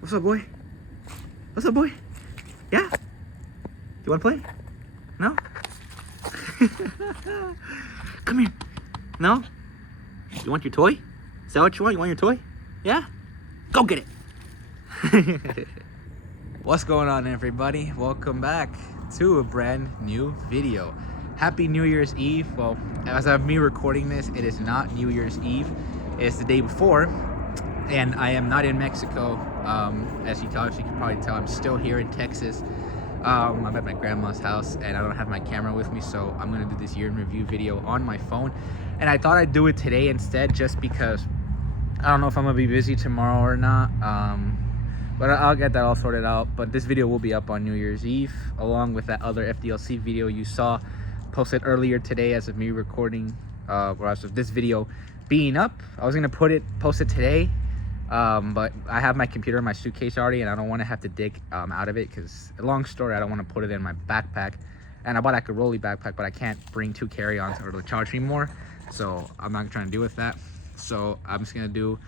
What's up, boy? What's up, boy? Yeah? You wanna play? No? Come here. No? You want your toy? Is that what you want? You want your toy? Yeah? Go get it. What's going on, everybody? Welcome back to a brand new video. Happy New Year's Eve. Well, as of me recording this, it is not New Year's Eve. It's the day before, and I am not in Mexico. As you can probably tell, I'm still here in Texas. I'm at my grandma's house, and I don't have my camera with me, so I'm gonna do this year in review video on my phone. And I thought I'd do it today instead, just because I don't know if I'm gonna be busy tomorrow or not. But I'll get that all sorted out. But this video will be up on New Year's Eve, along with that other FDLC video you saw posted earlier today as of me recording, or as of this video being up. I was gonna post it today, but I have my computer in my suitcase already, and I don't want to have to dig out of it, because, long story, I don't want to put it in my backpack. And I bought like a rolly backpack, but I can't bring 2 carry-ons or to charge anymore, so I'm not trying to deal with that. So I'm just gonna do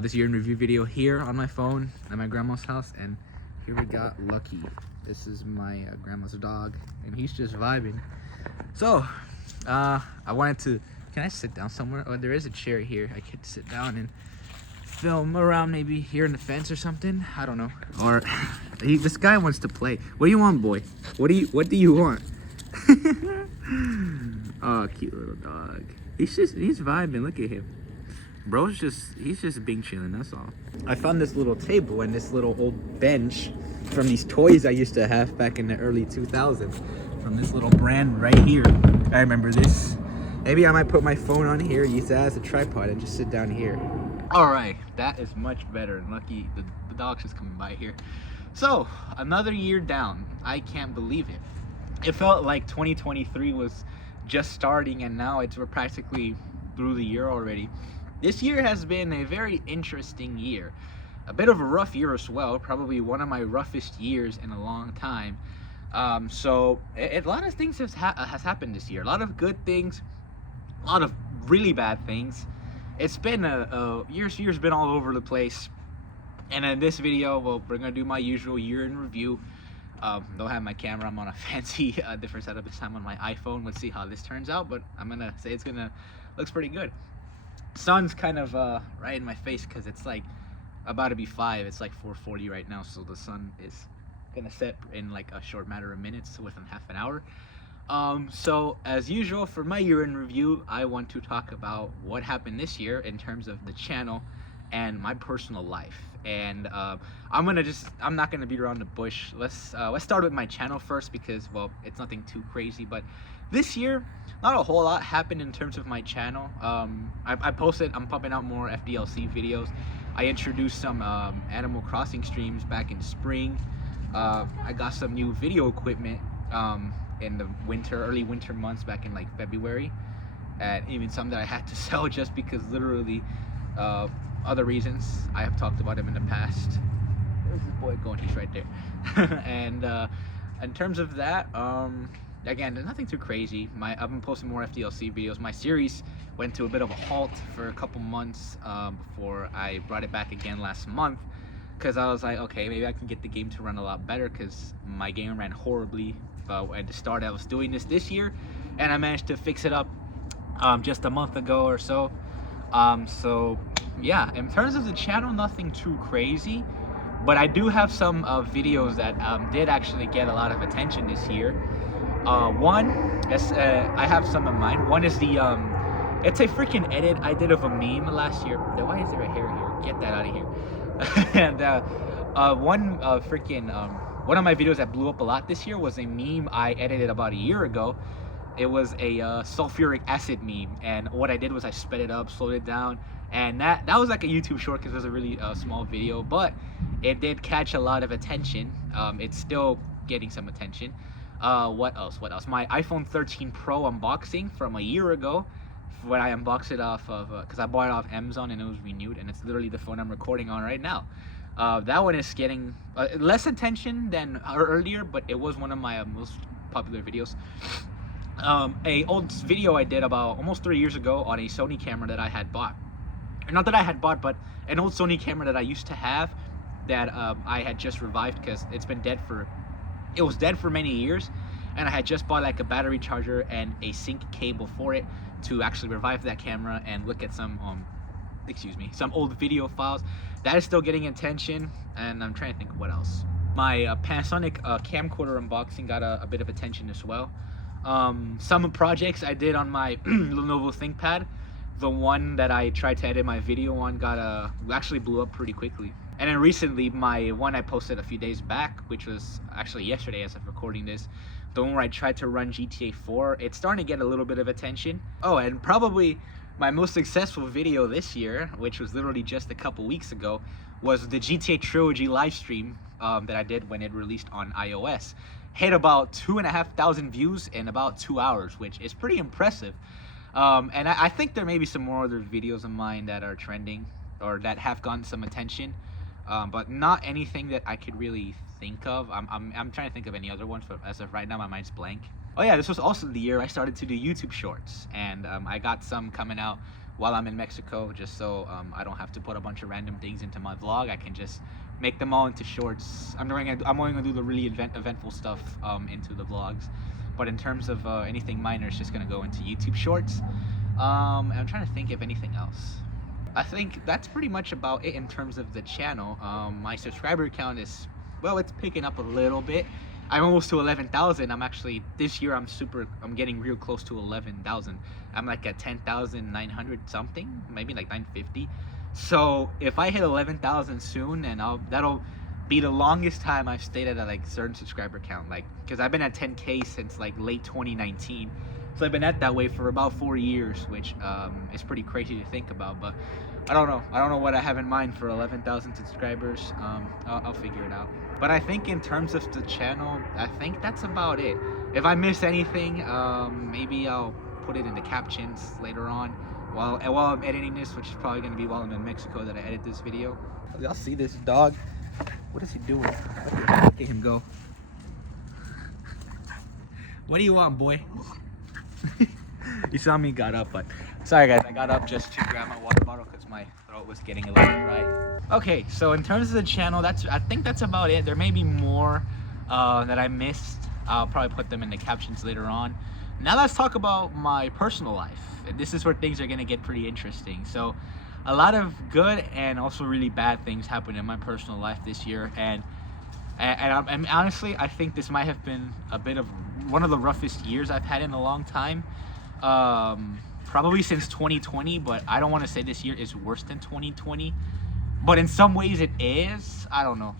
this year in review video here on my phone at my grandma's house. And here we got Lucky. This is my grandma's dog, and he's just vibing. So I wanted to, can I sit down somewhere? Oh, there is a chair here. I could sit down and film around, maybe here in the fence or something. I don't know. Or this guy wants to play. What do you want, boy? What do you want? Oh, cute little dog. He's vibing. Look at him. Bro's he's just being chilling, that's all. I found this little table and this little old bench from these toys I used to have back in the early 2000s. From this little brand right here. I remember this. Maybe I might put my phone on here, use that as a tripod, and just sit down here. All right, that is much better. And Lucky, the dog's just coming by here. So, another year down. I can't believe it. It felt like 2023 was just starting, and now we're practically through the year already. This year has been a very interesting year. A bit of a rough year as well, probably one of my roughest years in a long time. So a lot of things has happened this year. A lot of good things, a lot of really bad things. It's been year's been all over the place. And in this video, well, we're gonna do my usual year in review. Don't have my camera. I'm on a fancy different setup this time on my iPhone. Let's see how this turns out, but I'm gonna say looks pretty good. Sun's kind of right in my face because it's like about to be 5. It's like 4:40 right now, so the sun is gonna set in like a short matter of minutes, within half an hour. So as usual, for my year in review, I want to talk about what happened this year in terms of the channel and my personal life. And I'm not gonna beat around the bush. Let's start with my channel first, because, well, it's nothing too crazy. But this year, not a whole lot happened in terms of my channel. I'm pumping out more FDLC videos. I introduced some Animal Crossing streams back in spring. I got some new video equipment in the early winter months back in like February, and even some that I had to sell just because literally other reasons. I have talked about him in the past. Where's this boy going? He's right there. And in terms of that, again, there's nothing too crazy. I've been posting more FDLC videos. My series went to a bit of a halt for a couple months before I brought it back again last month, because I was like, okay, maybe I can get the game to run a lot better, because my game ran horribly at the start. I was doing this year, and I managed to fix it up just a month ago or so. So yeah, in terms of the channel, nothing too crazy, but I do have some videos that did actually get a lot of attention this year. One is I have some in mind. One is it's a freaking edit I did of a meme last year. Why is there a hair here? Get that out of here. And one of my videos that blew up a lot this year was a meme I edited about a year ago. It was a sulfuric acid meme, and what I did was I sped it up, slowed it down, and that was like a YouTube short, because it was a really small video, but it did catch a lot of attention. It's still getting some attention. What else? My iPhone 13 Pro unboxing from a year ago, when I unboxed it off of, because I bought it off Amazon and it was renewed, and it's literally the phone I'm recording on right now. That one is getting less attention than earlier, but it was one of my most popular videos. A old video I did about almost 3 years ago on a Sony camera that I had bought. Not that I had bought, but an old Sony camera that I used to have. that I had just revived because it was dead for many years, and I had just bought like a battery charger and a sync cable for it to actually revive that camera and look at some some old video files. That is still getting attention, and I'm trying to think what else. My Panasonic camcorder unboxing got a bit of attention as well. Some projects I did on my Lenovo ThinkPad, the one that I tried to edit my video on actually blew up pretty quickly. And then recently, my one I posted a few days back, which was actually yesterday as of recording this, the one where I tried to run GTA 4, it's starting to get a little bit of attention. Oh, and probably my most successful video this year, which was literally just a couple weeks ago, was the GTA Trilogy live stream that I did when it released on iOS. Hit about 2,500 views in about 2 hours, which is pretty impressive. And I think there may be some more other videos of mine that are trending or that have gotten some attention, but not anything that I could really think of. I'm trying to think of any other ones, but as of right now, my mind's blank. Oh yeah, this was also the year I started to do YouTube Shorts, and I got some coming out while I'm in Mexico, just so I don't have to put a bunch of random things into my vlog. I can just make them all into shorts. I'm only gonna do the really eventful stuff into the vlogs, but in terms of anything minor, it's just gonna go into YouTube Shorts. And I'm trying to think of anything else. I think that's pretty much about it in terms of the channel. My subscriber count is, well, it's picking up a little bit. I'm almost to 11,000. I'm actually, this year I'm getting real close to 11,000. I'm like at 10,900 something, maybe like 950. So if I hit 11,000 soon, and that'll be the longest time I've stayed at a like certain subscriber count, like, because I've been at 10K since like late 2019. So I've been at that way for about 4 years, which is pretty crazy to think about. But I don't know what I have in mind for 11,000 subscribers. I'll figure it out. But I think in terms of the channel, I think that's about it. If I miss anything, maybe I'll put it in the captions later on while I'm editing this, which is probably going to be while I'm in Mexico that I edit this video. Y'all see this dog? What is he doing? Look at him go. What do you want, boy? You saw me got up, but sorry guys, I got up just to grab my water bottle because my throat was getting a little dry. Okay, so in terms of the channel, I think that's about it. There may be more that I missed. I'll probably put them in the captions later on. Now let's talk about my personal life. This is where things are gonna get pretty interesting. So a lot of good and also really bad things happened in my personal life this year, and honestly, I think this might have been a bit of one of the roughest years I've had in a long time. Probably since 2020, but I don't want to say this year is worse than 2020. But in some ways it is. I don't know.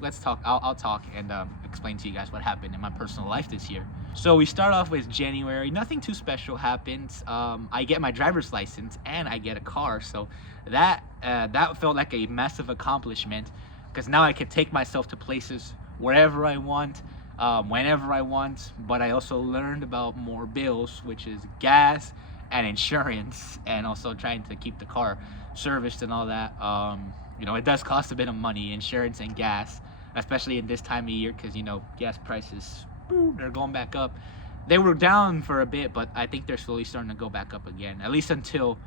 Let's talk. I'll talk and explain to you guys what happened in my personal life this year. So we start off with January. Nothing too special happens. I get my driver's license and I get a car. So that felt like a massive accomplishment, because now I can take myself to places wherever I want, whenever I want. But I also learned about more bills, which is gas and insurance, and also trying to keep the car serviced and all that. You know, it does cost a bit of money, insurance and gas, especially in this time of year, because, you know, gas prices, they're going back up. They were down for a bit, but I think they're slowly starting to go back up again, at least until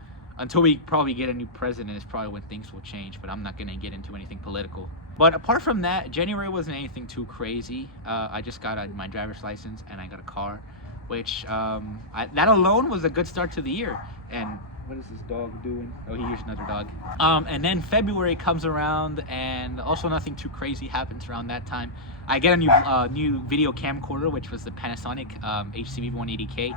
we probably get a new president is probably when things will change. But I'm not going to get into anything political. But apart from that, January wasn't anything too crazy. I just got my driver's license and I got a car, which that alone was a good start to the year. And what is this dog doing? Oh, here's another dog. And then February comes around, and also nothing too crazy happens around that time. I get a new video camcorder, which was the Panasonic HCV180K,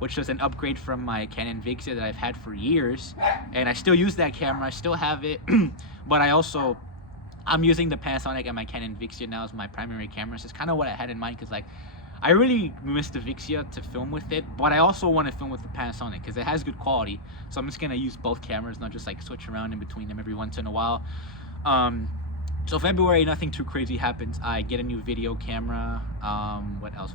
which was an upgrade from my Canon Vixia that I've had for years. And I still use that camera. I still have it. But I'm using the Panasonic and my Canon Vixia now as my primary cameras. It's kind of what I had in mind, because like, I really miss the Vixia to film with it, but I also want to film with the Panasonic because it has good quality. So I'm just going to use both cameras, not just like switch around in between them every once in a while. So February, nothing too crazy happens. I get a new video camera. What else?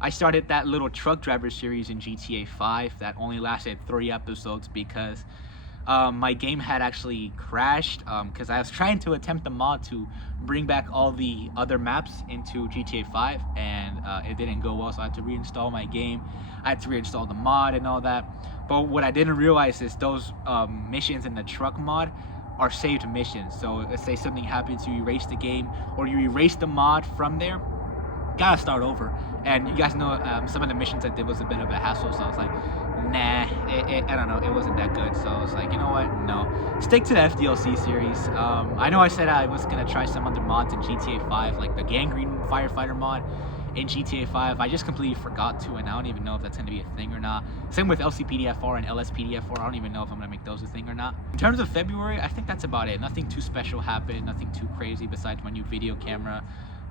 I started that little truck driver series in GTA 5 that only lasted 3 episodes because my game had actually crashed, because I was trying to attempt a mod to bring back all the other maps into GTA 5, and it didn't go well, so I had to reinstall my game. I had to reinstall the mod and all that. But what I didn't realize is those missions in the truck mod are saved missions. So let's say something happens, you erase the game or you erase the mod from there, gotta start over. And you guys know some of the missions I did was a bit of a hassle, so I was like, nah, I don't know, it wasn't that good. So I was like, you know what, no, stick to the FDLC series. I know I said I was gonna try some other mods in GTA 5, like the Gangrene Firefighter mod in GTA 5. I just completely forgot to, and I don't even know if that's gonna be a thing or not. Same with LCPDFR and LSPDFR. I don't even know if I'm gonna make those a thing or not. In terms of February, I think that's about it. Nothing too special happened, nothing too crazy besides my new video camera.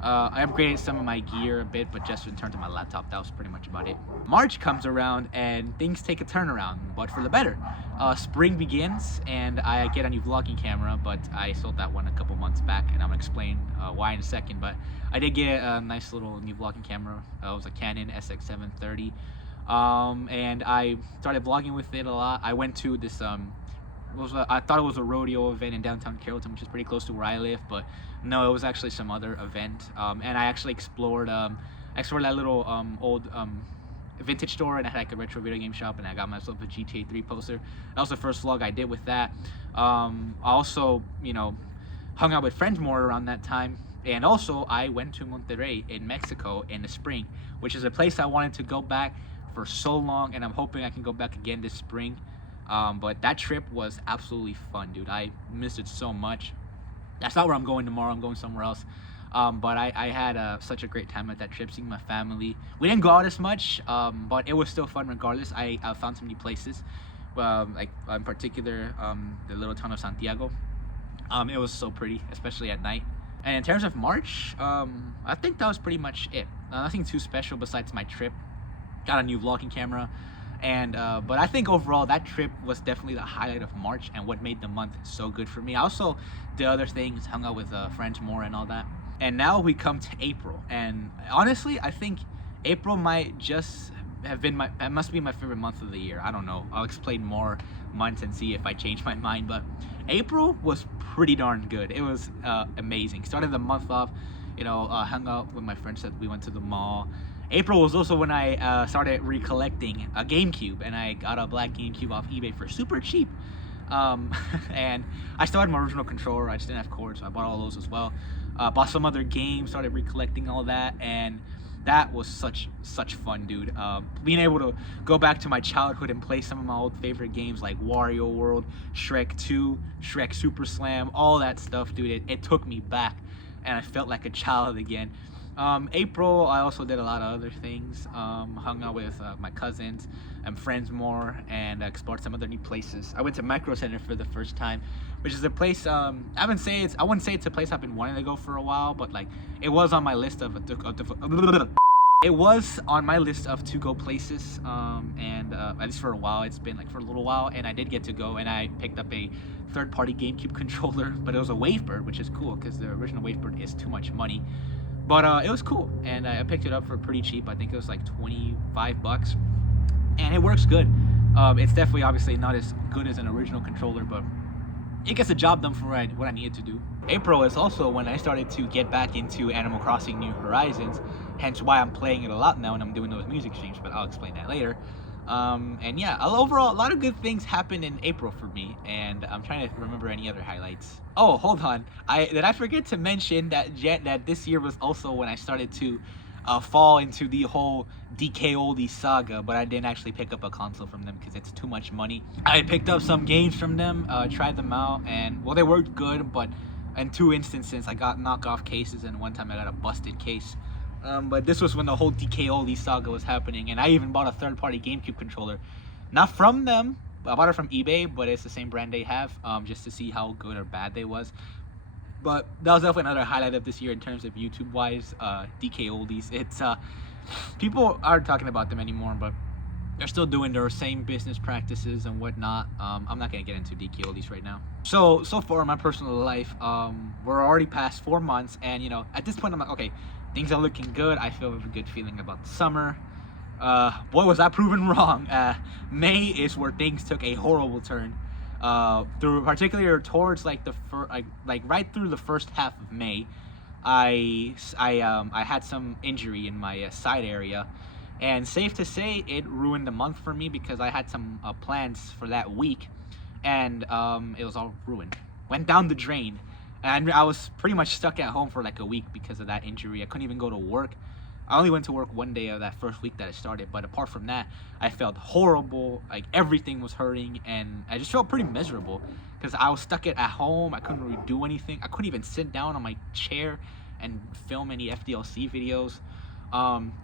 I upgraded some of my gear a bit, but just in terms of my laptop, that was pretty much about it. March comes around and things take a turnaround, but for the better. Spring begins and I get a new vlogging camera, but I sold that one a couple months back, and I'm gonna explain why in a second. But I did get a nice little new vlogging camera. It was a Canon SX730, and I started vlogging with it a lot. I went to this I thought it was a rodeo event in downtown Carrollton, which is pretty close to where I live, but no, it was actually some other event. And I actually explored that little old vintage store, and I had like a retro video game shop, and I got myself a GTA 3 poster. That was the first vlog I did with that. I also, you know, hung out with friends more around that time. And also, I went to Monterrey in Mexico in the spring, which is a place I wanted to go back for so long, and I'm hoping I can go back again this spring. But that trip was absolutely fun, dude. I missed it so much. That's not where I'm going tomorrow. I'm going somewhere else. But I had such a great time at that trip, seeing my family. We didn't go out as much, but it was still fun regardless. I found some new places, like in particular the little town of Santiago. It was so pretty, especially at night. And in terms of March, I think that was pretty much it. Nothing too special besides my trip. Got a new vlogging camera. And but I think overall that trip was definitely the highlight of March and what made the month so good for me. I also did other things, hung out with friends more and all that. And now we come to April, and honestly I think April might just have been it must be my favorite month of the year. I don't know, I'll explain more months and see if I change my mind, but April was pretty darn good. It was amazing. Started the month off, you know, hung out with my friends, that we went to the mall. April was also when I started recollecting a GameCube, and I got a black GameCube off eBay for super cheap. And I still had my original controller. I just didn't have cords, so I bought all those as well. Bought some other games, started recollecting all that, and that was such fun, dude. Being able to go back to my childhood and play some of my old favorite games like Wario World, Shrek 2, Shrek Super Slam, all that stuff, dude. It took me back, and I felt like a child again. April, I also did a lot of other things. Hung out with my cousins and friends more, and explored some other new places. I went to Micro Center for the first time, which is a place I wouldn't say it's a place I've been wanting to go for a while, but like it was on my list of it was on my list of to go places, and at least for a while. It's been like for a little while, and I did get to go, and I picked up a third-party GameCube controller, but it was a Wavebird, which is cool because the original Wavebird is too much money. But it was cool, and I picked it up for pretty cheap. I think it was like 25 bucks, and it works good. It's definitely obviously not as good as an original controller, but it gets the job done for what I needed to do. April is also when I started to get back into Animal Crossing New Horizons, hence why I'm playing it a lot now and I'm doing those music streams, but I'll explain that later. And yeah, overall, a lot of good things happened in April for me, and I'm trying to remember any other highlights. Oh, hold on. Did I forget to mention that this year was also when I started to fall into the whole DK Oldies saga, but I didn't actually pick up a console from them because it's too much money. I picked up some games from them, tried them out, and well, they worked good, but in 2 instances I got knockoff cases, and one time I got a busted case. But this was when the whole DK Oldies saga was happening, and I even bought a third-party GameCube controller. Not from them, I bought it from eBay, but it's the same brand they have, just to see how good or bad they was. But that was definitely another highlight of this year in terms of YouTube-wise, DK Oldies. It's, people aren't talking about them anymore, but they're still doing their same business practices and whatnot. I'm not gonna get into DK Oldies right now. So far in my personal life, we're already past 4 months, and you know, at this point I'm like, okay, things are looking good. I feel a good feeling about the summer. Boy, was I proven wrong. May is where things took a horrible turn. Particularly towards like right through the first half of May, I had some injury in my side area, and safe to say it ruined the month for me because I had some plans for that week, and it was all ruined. went down the drain. And I was pretty much stuck at home for like a week because of that injury. I couldn't even go to work. I only went to work one day of that first week that I started, but apart from that, I felt horrible. Like everything was hurting, and I just felt pretty miserable because I was stuck at home. I couldn't really do anything. I couldn't even sit down on my chair and film any FDLC videos.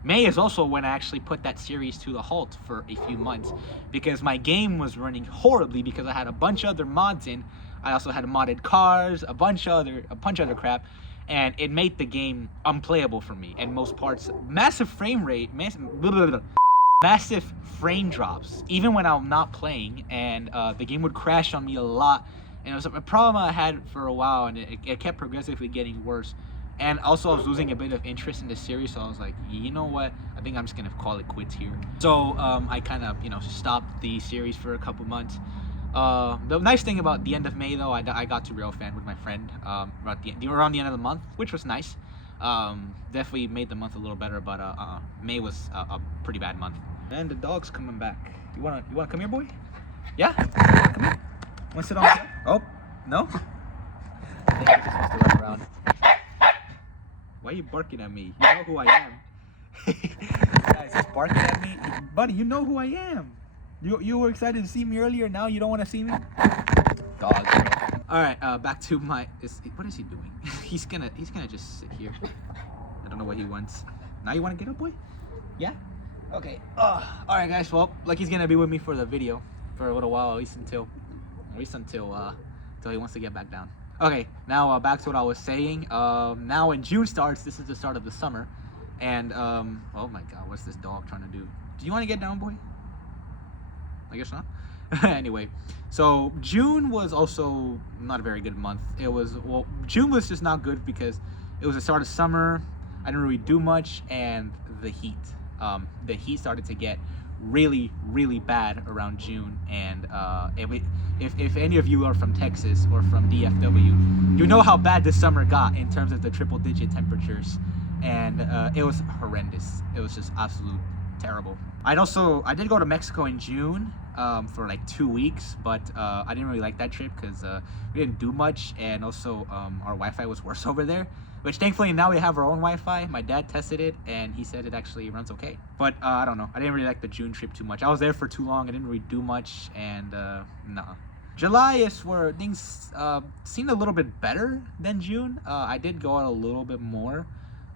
May is also when I actually put that series to the halt for a few months because my game was running horribly because I had a bunch of other mods in. I also had modded cars, a bunch of other crap, and it made the game unplayable for me in most parts. Massive frame drops, even when I'm not playing, and the game would crash on me a lot. And it was a problem I had for a while, and it kept progressively getting worse. And also I was losing a bit of interest in the series, so I was like, you know what? I think I'm just gonna call it quits here. So I kind of, stopped the series for a couple months. The nice thing about the end of May, though, I got to Railfan with my friend around the end of the month, which was nice. Definitely made the month a little better, but May was a pretty bad month. And the dog's coming back. You wanna come here, boy? Yeah? Come here. Wanna sit on the Oh, no? I think I just wants to run around. Why are you barking at me? You know who I am. Guys, he's barking at me. Buddy, you know who I am. You were excited to see me earlier. Now you don't want to see me. Dog. All right. Back to my. What is he doing? he's gonna just sit here. I don't know what he wants. Now you want to get up, boy? Yeah. Okay. All right, guys. Well, like he's gonna be with me for the video for a little while, at least until he wants to get back down. Okay. Now back to what I was saying. Now when June starts, this is the start of the summer, and oh my God, what's this dog trying to do? Do you want to get down, boy? I guess not. Anyway, so June was also not a very good month. June was just not good because it was the start of summer. I didn't really do much, and the heat started to get really, really bad around June. And if any of you are from Texas or from DFW, you know how bad this summer got in terms of the triple-digit temperatures, and it was horrendous. It was just absolute terrible. I did go to Mexico in June for like 2 weeks, but I didn't really like that trip because we didn't do much, and also our Wi-Fi was worse over there, which thankfully now we have our own Wi-Fi. My dad tested it and he said it actually runs okay, but I don't know, I didn't really like the June trip too much. I was there for too long. I didn't really do much, and nah. July is where things seemed a little bit better than June. I did go out a little bit more.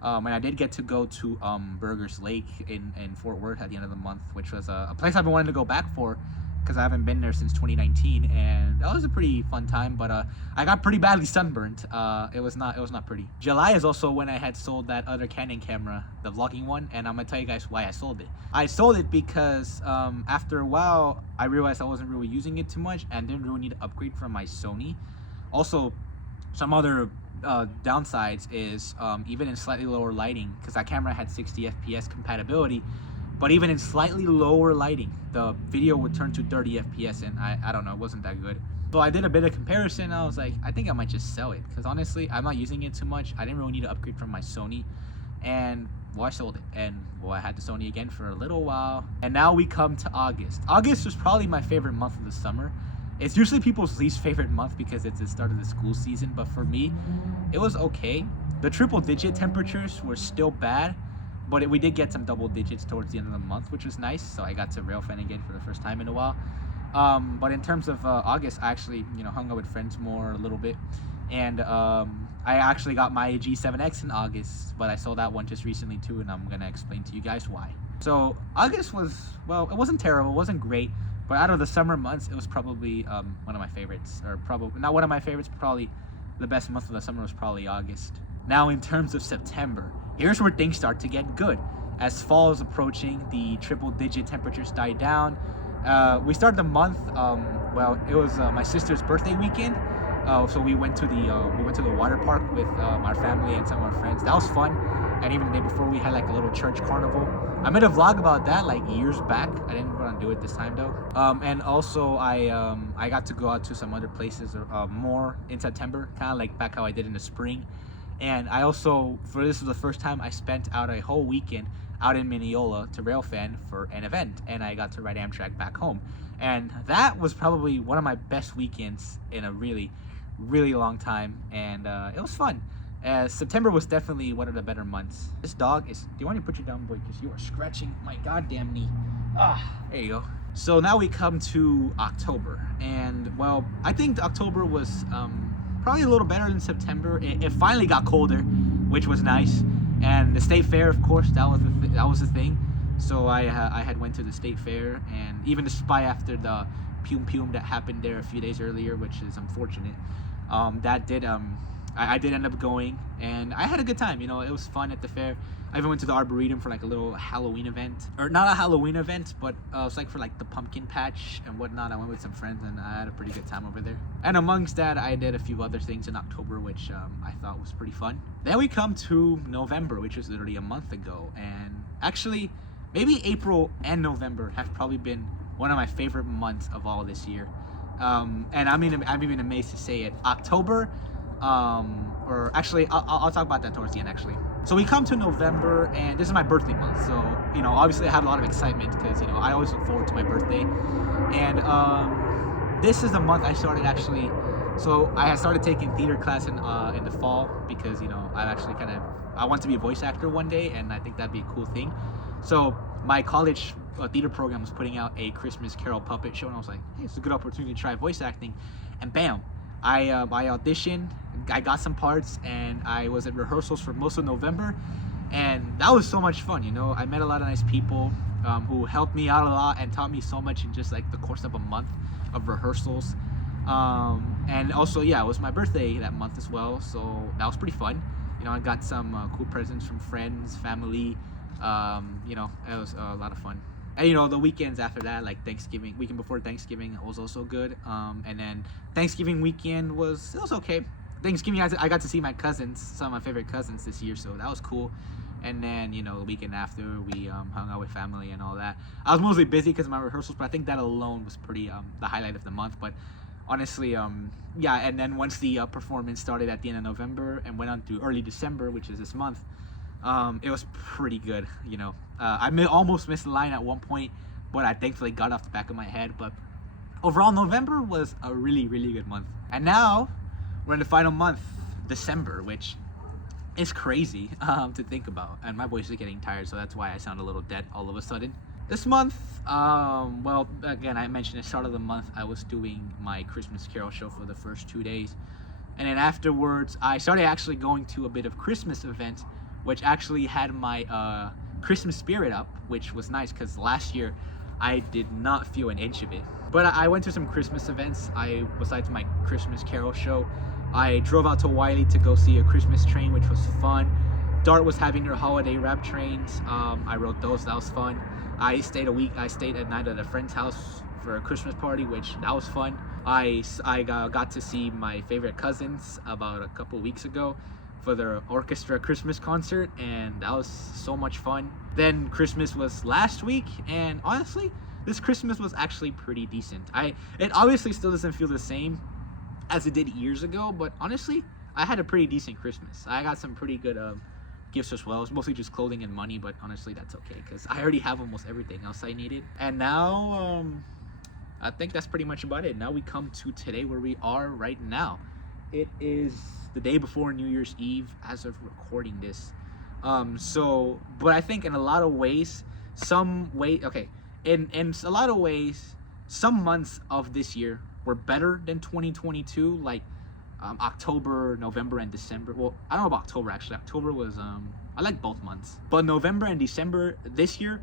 And I did get to go to Burgers Lake in Fort Worth at the end of the month, which was a place I've been wanting to go back for because I haven't been there since 2019, and that was a pretty fun time. But I got pretty badly sunburned. It was not pretty. July is also when I had sold that other Canon camera, the vlogging one, and I'm gonna tell you guys why I sold it. I sold it because after a while I realized I wasn't really using it too much and didn't really need to upgrade from my Sony. Also, some other downsides is even in slightly lower lighting, because that camera had 60 FPS compatibility, but even in slightly lower lighting the video would turn to 30 FPS, and I don't know, it wasn't that good. So I did a bit of comparison. I was like, I think I might just sell it because honestly I'm not using it too much. I didn't really need to upgrade from my Sony, and well, I sold it, and well, I had the Sony again for a little while. And now we come to August. August was probably my favorite month of the summer. It's usually people's least favorite month because it's the start of the school season, but for me, it was okay. The triple-digit temperatures were still bad, but we did get some double digits towards the end of the month, which was nice. So I got to Railfan again for the first time in a while. But in terms of August, I actually hung out with friends more a little bit, and I actually got my G7X in August, but I sold that one just recently too, and I'm gonna explain to you guys why. So August was, well, it wasn't terrible, it wasn't great. But out of the summer months, it was probably one of my favorites, or probably not one of my favorites, but probably the best month of the summer was probably August. Now in terms of September, here's where things start to get good. As fall is approaching, the triple-digit temperatures die down. We started the month, well, it was my sister's birthday weekend, so we went to the water park with our family and some of our friends. That was fun. And even the day before, we had like a little church carnival. I made a vlog about that like years back. I didn't want to do it this time though. And also I got to go out to some other places more in September, kind of like back how I did in the spring. And I also, this was the first time I spent out a whole weekend out in Mineola to Railfan for an event, and I got to ride Amtrak back home. And that was probably one of my best weekends in a really, really long time, and it was fun. September was definitely one of the better months. This dog is. Do you want to put you down, boy? Because you are scratching my goddamn knee. There you go. So now we come to October, and well, I think October was probably a little better than September. It finally got colder, which was nice, and the state fair, of course, that was the thing. So I had went to the state fair, and even despite after the Pum that happened there a few days earlier, which is unfortunate, that did I did end up going, and I had a good time. You know, it was fun at the fair. I even went to the Arboretum for like a little Halloween event, or not a Halloween event, but it was like for like the pumpkin patch and whatnot. I went with some friends, and I had a pretty good time over there. And amongst that, I did a few other things in October, which I thought was pretty fun. Then we come to November, which was literally a month ago, and actually, maybe April and November have probably been one of my favorite months of all this year. And I'm even amazed to say it. October, or actually, I'll talk about that towards the end, actually. So we come to November, and this is my birthday month. So, you know, obviously I have a lot of excitement because, you know, I always look forward to my birthday. And this is the month I started actually. So I had started taking theater class in the fall because, you know, I want to be a voice actor one day, and I think that'd be a cool thing. So my college theater program was putting out a Christmas Carol puppet show, and I was like, hey, it's a good opportunity to try voice acting. And bam, I auditioned, I got some parts, and I was at rehearsals for most of November, and that was so much fun. You know, I met a lot of nice people who helped me out a lot and taught me so much in just like the course of a month of rehearsals. And also, yeah, it was my birthday that month as well, so that was pretty fun. You know, I got some cool presents from friends, family. You know, it was a lot of fun. And, you know, the weekends after that, like weekend before Thanksgiving was also good. And then Thanksgiving weekend was okay. Thanksgiving, I got to see my cousins, some of my favorite cousins this year, so that was cool. And then, you know, the weekend after, we hung out with family and all that. I was mostly busy because of my rehearsals, but I think that alone was pretty the highlight of the month. But honestly, yeah, and then once the performance started at the end of November and went on to early December, which is this month, it was pretty good. You know, I almost missed the line at one point, but I thankfully got off the back of my head. But overall, November was a really, really good month. And now we're in the final month, December, which is crazy to think about. And my voice is getting tired, so that's why I sound a little dead all of a sudden. This month, well, again, I mentioned at the start of the month, I was doing my Christmas Carol show for the first 2 days. And then afterwards, I started actually going to a bit of Christmas events, which actually had my Christmas spirit up, which was nice because last year I did not feel an inch of it. But I went to some Christmas events. Besides my Christmas Carol show, I drove out to Wiley to go see a Christmas train, which was fun. Dart was having her holiday rap trains. I rode those. That was fun. I stayed at night at a friend's house for a Christmas party, which that was fun. I got to see my favorite cousins about a couple weeks ago for their orchestra Christmas concert, and that was so much fun. Then Christmas was last week, and honestly, this Christmas was actually pretty decent. It obviously still doesn't feel the same as it did years ago, but honestly, I had a pretty decent Christmas. I got some pretty good gifts as well. It's mostly just clothing and money, but honestly, that's okay because I already have almost everything else I needed. And now, I think that's pretty much about it. Now we come to today, where we are right now. It is the day before New Year's Eve as of recording this. But I think in a lot of ways, in a lot of ways, some months of this year were better than 2022, like October, November, and December. Well, I don't know about October, actually. October was, I like both months. But November and December this year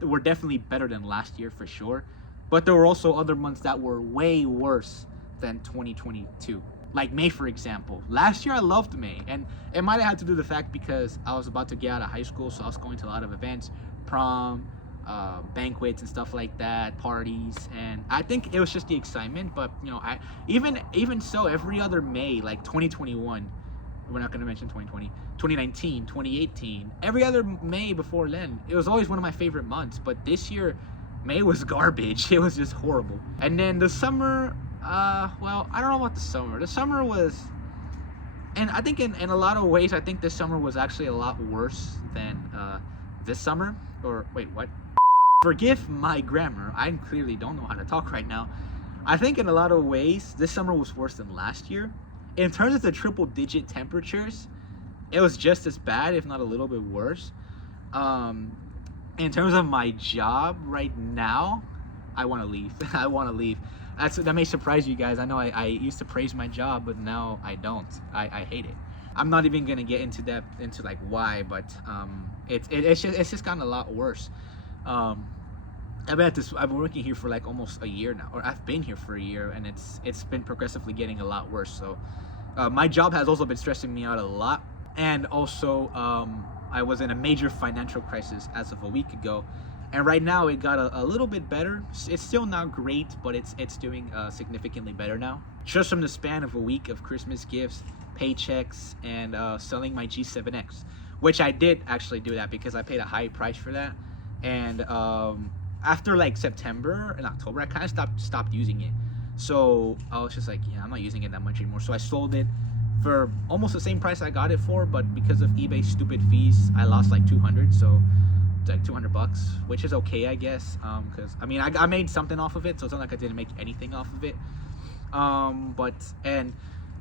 were definitely better than last year for sure. But there were also other months that were way worse than 2022. Like May, for example. Last year I loved May, and it might have had to do with the fact because I was about to get out of high school, so I was going to a lot of events, prom, banquets and stuff like that, parties, and I think it was just the excitement. But you know, even so, every other May, like 2021, we're not going to mention 2020, 2019, 2018, every other May before then, it was always one of my favorite months. But this year, May was garbage. It was just horrible. And then the summer, well, I don't know about the summer. The summer was, and I think in a lot of ways, I think this summer was actually a lot worse than this summer. Or wait, what? Forgive my grammar. I clearly don't know how to talk right now. I think in a lot of ways, this summer was worse than last year. in terms of the triple digit temperatures, it was just as bad, if not a little bit worse. In terms of my job right now, I want to leave. I want to leave. That may surprise you guys. I know I used to praise my job, but now I don't. I hate it. I'm not even gonna get into like why, but it's just gotten a lot worse. I've been working here for like almost a year now, or I've been here for a year, and it's been progressively getting a lot worse. So my job has also been stressing me out a lot, and also I was in a major financial crisis as of a week ago, and right now it got a little bit better. It's still not great, but it's doing significantly better now. Just from the span of a week of Christmas gifts, paychecks, and selling my G7X, which I did actually do that because I paid a high price for that. And after like September and October, I kind of stopped using it. So I was just like, yeah, I'm not using it that much anymore. So I sold it for almost the same price I got it for, but because of eBay's stupid fees, I lost like 200. So it's like $200, which is okay, I guess. Because I mean, I made something off of it, so it's not like I didn't make anything off of it. And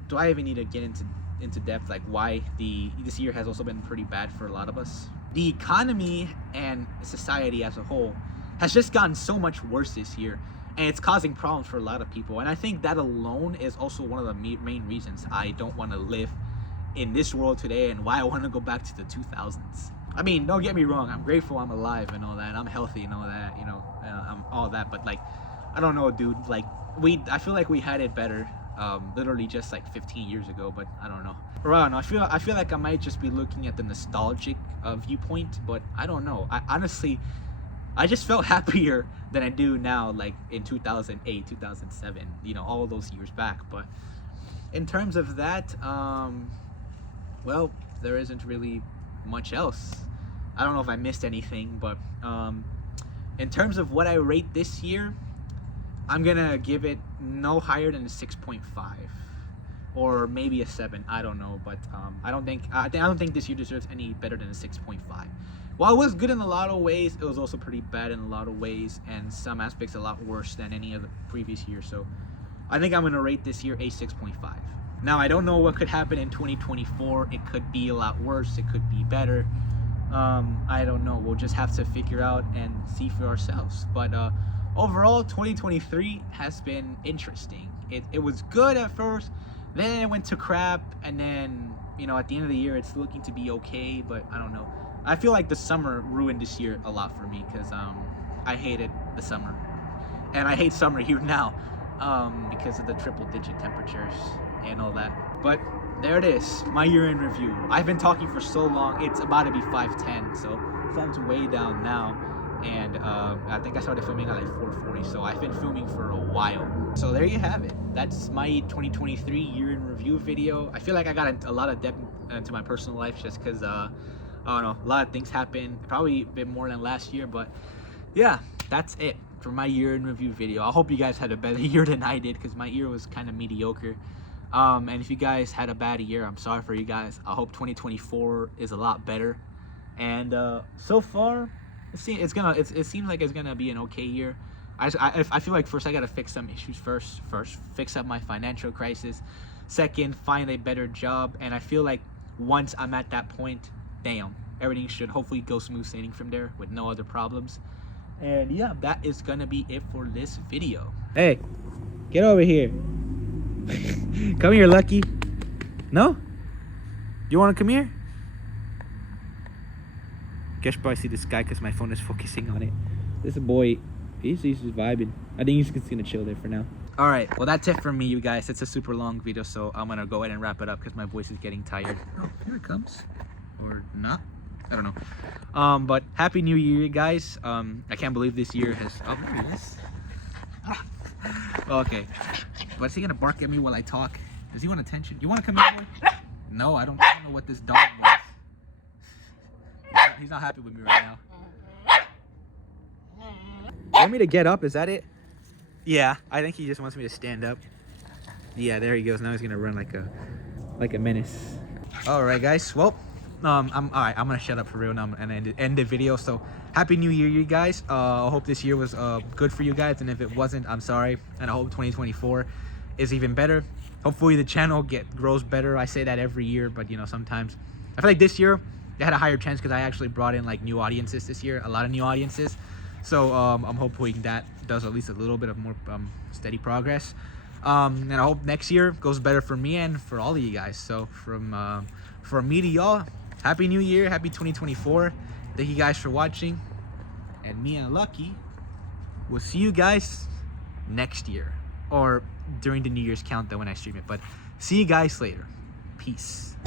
do I even need to get into depth like why this year has also been pretty bad for a lot of us? The economy and society as a whole has just gotten so much worse this year, and it's causing problems for a lot of people. And I think that alone is also one of the main reasons I don't want to live in this world today, and why I want to go back to the 2000s. I mean, don't get me wrong, I'm grateful I'm alive and all that, I'm healthy and all that, you know, I'm all that, but like, I don't know, dude, like I feel like we had it better literally just like 15 years ago, but I don't know. Or I don't know, I feel like I might just be looking at the nostalgic viewpoint, but I don't know. I honestly just felt happier than I do now, like in 2008, 2007, you know, all those years back. But in terms of that, well, there isn't really much else. I don't know if I missed anything, but in terms of what I rate this year, I'm gonna give it no higher than a 6.5, or maybe a 7. I don't know, but I don't think this year deserves any better than a 6.5. While it was good in a lot of ways, it was also pretty bad in a lot of ways, and some aspects a lot worse than any of the previous year. So I think I'm gonna rate this year a 6.5. Now, I don't know what could happen in 2024. It could be a lot worse. It could be better. I don't know. We'll just have to figure out and see for ourselves. But overall, 2023 has been interesting. It was good at first, then it went to crap, and then, you know, at the end of the year, it's looking to be okay, but I don't know. I feel like the summer ruined this year a lot for me, because I hated the summer. And I hate summer here now because of the triple-digit temperatures and all that. But there it is, my year in review. I've been talking for so long, it's about to be 5:10, so phone's way down now. And I think I started filming at like 4:40, so I've been filming for a while. So there you have it. That's my 2023 year in review video. I feel like I got a lot of depth into my personal life just because I don't know, a lot of things happened, probably a bit more than last year. But yeah, that's it for my year in review video. I hope you guys had a better year than I did, because my year was kind of mediocre. And if you guys had a bad year, I'm sorry for you guys. I hope 2024 is a lot better. And so far, it seems like it's gonna be an okay year. I feel like first I gotta fix some issues first fix up my financial crisis. Second, find a better job. And I feel like once I'm at that point, damn, everything should hopefully go smooth sailing from there with no other problems. And yeah, that is gonna be it for this video. Hey, get over here. Come here, Lucky. No? You wanna come here? Guess probably see this guy because my phone is focusing on it. This boy, he's just vibing. I think he's just gonna chill there for now. All right, well, that's it from me, you guys. It's a super long video, so I'm gonna go ahead and wrap it up because my voice is getting tired. Oh, here it comes. Or not. I don't know. But happy new year, you guys. I can't believe this year has, oh, there he is. Okay, but is he gonna bark at me while I talk? Does he want attention? Do you want to come here, boy? No, I don't know what this dog wants. He's not happy with me right now. You want me to get up? Is that it? Yeah, I think he just wants me to stand up. Yeah, there he goes. Now he's gonna run like a menace. All right, guys. Well, I'm all right. I'm gonna shut up for real now and end the video. So, happy New Year, you guys. I hope this year was good for you guys, and if it wasn't, I'm sorry. And I hope 2024 is even better. Hopefully the channel grows better. I say that every year, but you know, sometimes I feel like this year they had a higher chance because I actually brought in like new audiences this year, a lot of new audiences. So I'm hoping that does at least a little bit of more steady progress. And I hope next year goes better for me and for all of you guys. So from me to y'all, Happy New Year, Happy 2024. Thank you guys for watching. And me and Lucky will see you guys next year, or during the New Year's countdown when I stream it. But see you guys later. Peace.